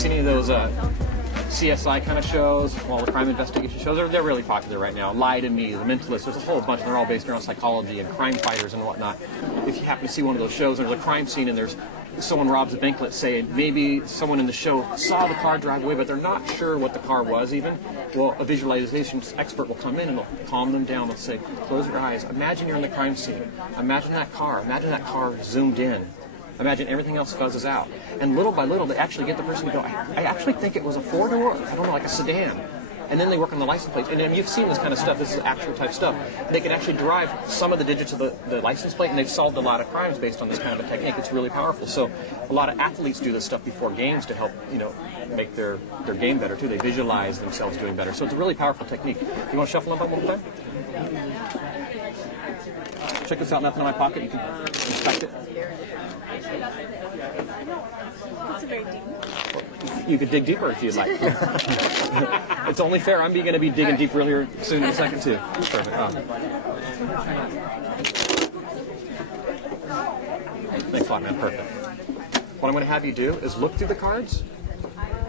seen any of those CSI kind of shows, well, the crime investigation shows, they're really popular right now. Lie to Me, The Mentalist, there's a whole bunch, and they're all based around psychology and crime fighters and whatnot. If you happen to see one of those shows, there's a crime scene and there's someone robs a bank, let's say, and maybe someone in the show saw the car drive away, but they're not sure what the car was even. Well, a visualization expert will come in and they'll calm them down. They'll say, close your eyes. Imagine you're in the crime scene. Imagine that car. Imagine that car zoomed in. Imagine everything else fuzzes out. And little by little, they actually get the person to go, I actually think it was a four-door, I don't know, like a sedan. And then they work on the license plates. And then you've seen this kind of stuff. This is actual type stuff. They can actually derive some of the digits of the license plate, and they've solved a lot of crimes based on this kind of a technique. It's really powerful. So a lot of athletes do this stuff before games to help, make their game better too. They visualize themselves doing better. So it's a really powerful technique. You want to shuffle them up one more time? Check this out. Nothing in my pocket. You can inspect it. That's a very deep. You could dig deeper if you'd like. It's only fair. I'm going to be digging deep really soon in a second, too. Perfect. Thanks a lot, man. Perfect. What I'm going to have you do is look through the cards.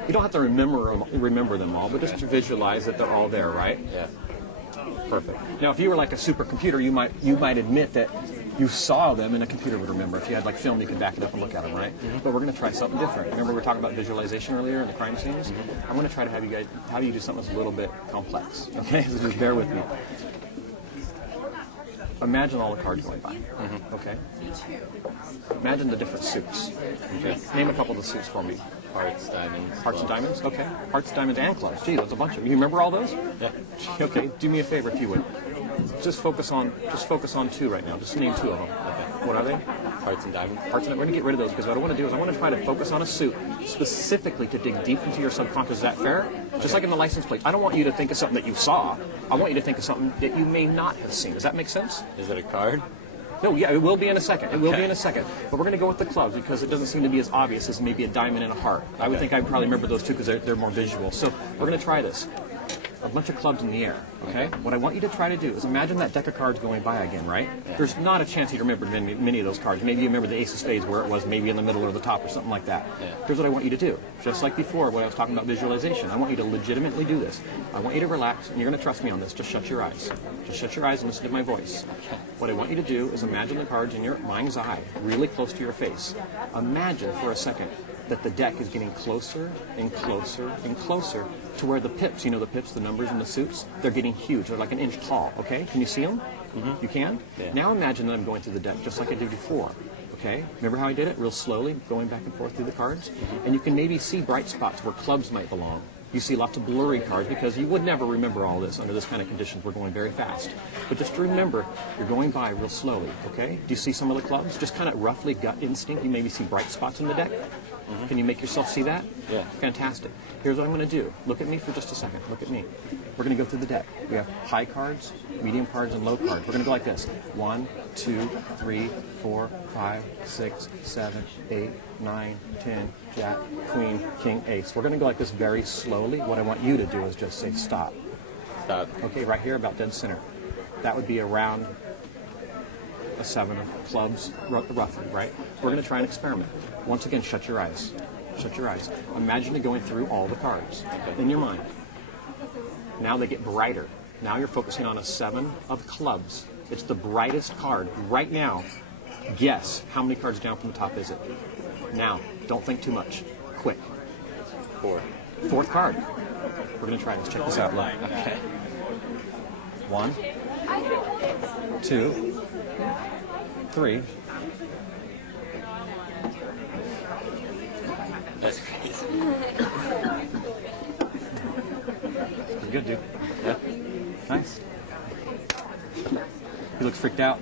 You don't have to remember them all, but just to visualize that they're all there, right? Yeah. Perfect. Now, if you were like a supercomputer, you might admit that you saw them and a computer would remember. If you had like film, you could back it up and look at them, right? Mm-hmm. But we're going to try something different. Remember we were talking about visualization earlier in the crime scenes? Mm-hmm. I want to try to have you do something that's a little bit complex. Okay, so just bear with me. Imagine all the cards going by. Mm-hmm. Okay. Imagine the different suits. Okay. Name a couple of the suits for me. Hearts, diamonds. Hearts and diamonds? Okay. Hearts, diamonds, and clubs. Gee, that's a bunch of them. You remember all those? Yeah. Okay. Do me a favor if you would. Just focus on two right now. Just name two of them. Okay. What are they? Hearts and diamonds. Hearts and we're going to get rid of those because what I want to do is I want to try to focus on a suit specifically to dig deep into your subconscious. Is that fair? Okay. Just like in the license plate. I don't want you to think of something that you saw. I want you to think of something that you may not have seen. Does that make sense? Is it a card? No, yeah, it will be in a second. It will be in a second. But we're going to go with the clubs because it doesn't seem to be as obvious as maybe a diamond and a heart. I would think I'd probably remember those two because they're more visual. So we're going to try this. A bunch of clubs in the air, okay? What I want you to try to do is imagine that deck of cards going by again, right? Yeah. There's not a chance you remember many of those cards. Maybe you remember the ace of spades where it was maybe in the middle or the top or something like that. Yeah. Here's what I want you to do. Just like before when I was talking about visualization, I want you to legitimately do this. I want you to relax, and you're going to trust me on this. Just shut your eyes. Just shut your eyes and listen to my voice. What I want you to do is imagine the cards in your mind's eye, really close to your face. Imagine for a second that the deck is getting closer and closer and closer to where the pips, the pips, the numbers and the suits, they're getting huge. They're like an inch tall, okay? Can you see them? Mm-hmm. You can? Yeah. Now imagine that I'm going through the deck just like I did before, okay? Remember how I did it? Real slowly, going back and forth through the cards? Mm-hmm. And you can maybe see bright spots where clubs might belong. You see lots of blurry cards because you would never remember all this under this kind of conditions. We're going very fast. But just remember, you're going by real slowly, okay? Do you see some of the clubs? Just kind of roughly gut instinct. You maybe see bright spots in the deck. Mm-hmm. Can you make yourself see that? Yeah. Fantastic. Here's what I'm going to do. Look at me for just a second. Look at me. We're going to go through the deck. We have high cards, medium cards, and low cards. We're going to go like this. 1, 2, 3, 4, 5, 6, 7, 8, 9, 10, Jack, Queen, King, Ace. We're going to go like this very slowly. What I want you to do is just say stop. Stop. Okay, right here, about dead center. That would be around a 7 of clubs, roughly, right? We're going to try an experiment. Once again, shut your eyes. Shut your eyes. Imagine it going through all the cards in your mind. Now they get brighter. Now you're focusing on a 7 of clubs. It's the brightest card. Right now, guess how many cards down from the top is it? Now, don't think too much. Quick. 4. 4th card. We're going to try this. Check this out. Look. Okay. 1, 2, 3. That's crazy. Pretty good, dude. Yeah. Nice. He looks freaked out.